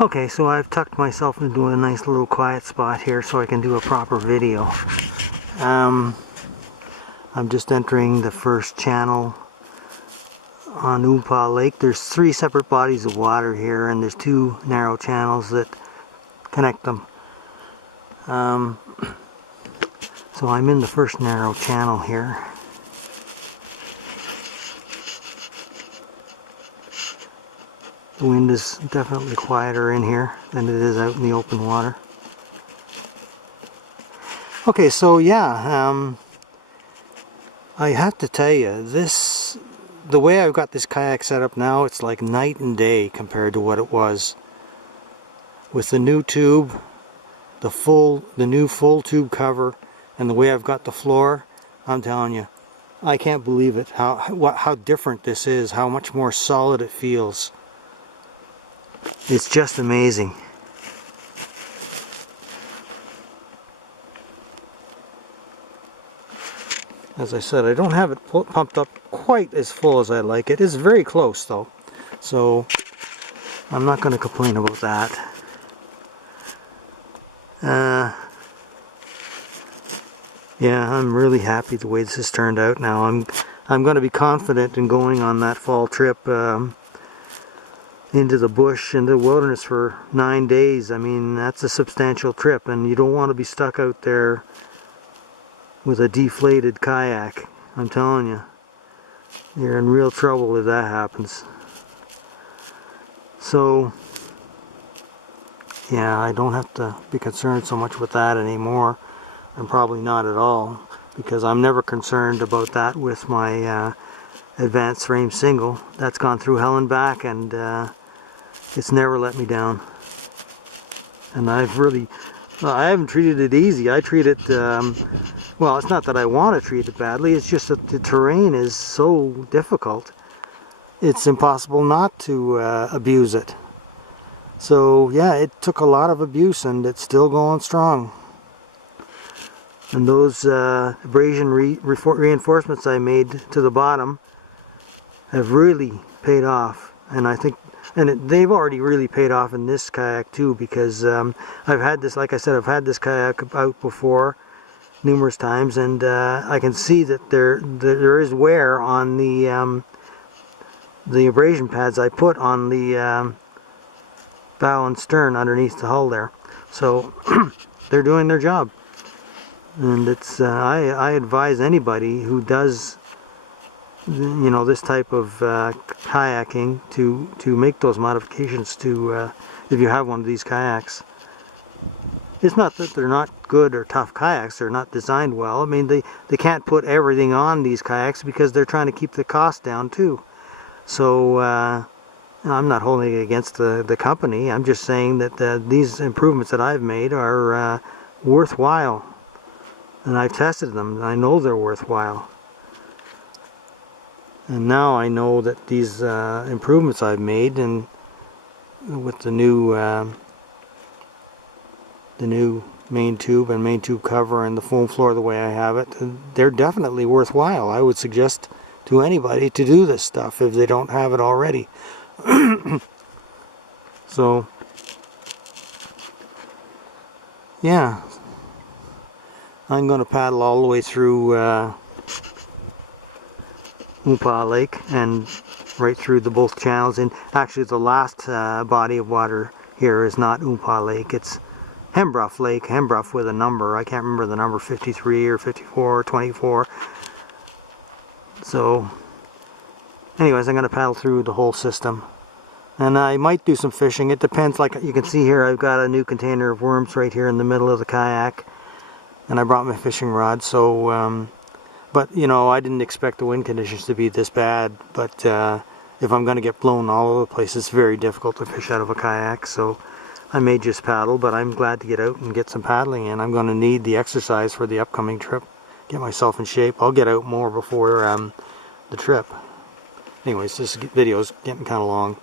Okay, so I've tucked myself into a nice little quiet spot here so I can do a proper video. I'm just entering the first channel on Oompa Lake. There's 3 separate bodies of water here, and there's 2 narrow channels that connect them. So I'm in the first narrow channel here. The wind is definitely quieter in here than it is out in the open water. Okay, so yeah, I have to tell you, the way I've got this kayak set up now, it's like night and day compared to what it was. With the new tube, the new full tube cover, and the way I've got the floor, I'm telling you, I can't believe it, how different this is, how much more solid it feels. It's just amazing. As I said, I don't have it pumped up quite as full as I like it. It's very close though, so I'm not going to complain about that. Yeah, I'm really happy the way this has turned out now. I'm going to be confident in going on that fall trip into the bush, into the wilderness for 9 days. I mean, that's a substantial trip, and you don't want to be stuck out there with a deflated kayak. I'm telling you, you're in real trouble if that happens. So yeah, I don't have to be concerned so much with that anymore. I'm probably not at all, because I'm never concerned about that with my advanced frame single. That's gone through hell and back, and it's never let me down. And I haven't treated it easy. I treat it, well, it's not that I want to treat it badly, it's just that the terrain is so difficult. It's impossible not to abuse it. So yeah, it took a lot of abuse, and it's still going strong. And those abrasion reinforcements I made to the bottom have really paid off. And I think, they've already really paid off in this kayak too, because I've had this, like I said, I've had this kayak out before numerous times, and I can see that there is wear on the abrasion pads I put on the bow and stern underneath the hull there. So they're doing their job. And it's I advise anybody who does, you know, this type of kayaking to make those modifications to if you have one of these kayaks. It's not that they're not good or tough kayaks, they're not designed well. I mean, they can't put everything on these kayaks because they're trying to keep the cost down too. So I'm not holding it against the company. I'm just saying that these improvements that I've made are worthwhile. And I've tested them, and I know they're worthwhile. And now I know that these improvements I've made, and with the new main tube and main tube cover and the foam floor the way I have it, they're definitely worthwhile. I would suggest to anybody to do this stuff if they don't have it already. So yeah, I'm going to paddle all the way through Oompa Lake and right through the both channels. And actually the last body of water here is not Oompa Lake, it's Hembruff Lake, Hembruff with a number. I can't remember the number, 53 or 54 or 24. So anyways, I'm going to paddle through the whole system. And I might do some fishing. It depends. Like you can see here, I've got a new container of worms right here in the middle of the kayak. And I brought my fishing rod, so, but you know, I didn't expect the wind conditions to be this bad, but if I'm going to get blown all over the place, it's very difficult to fish out of a kayak, so I may just paddle, but I'm glad to get out and get some paddling in. I'm going to need the exercise for the upcoming trip, get myself in shape. I'll get out more before the trip. Anyways, this video is getting kind of long.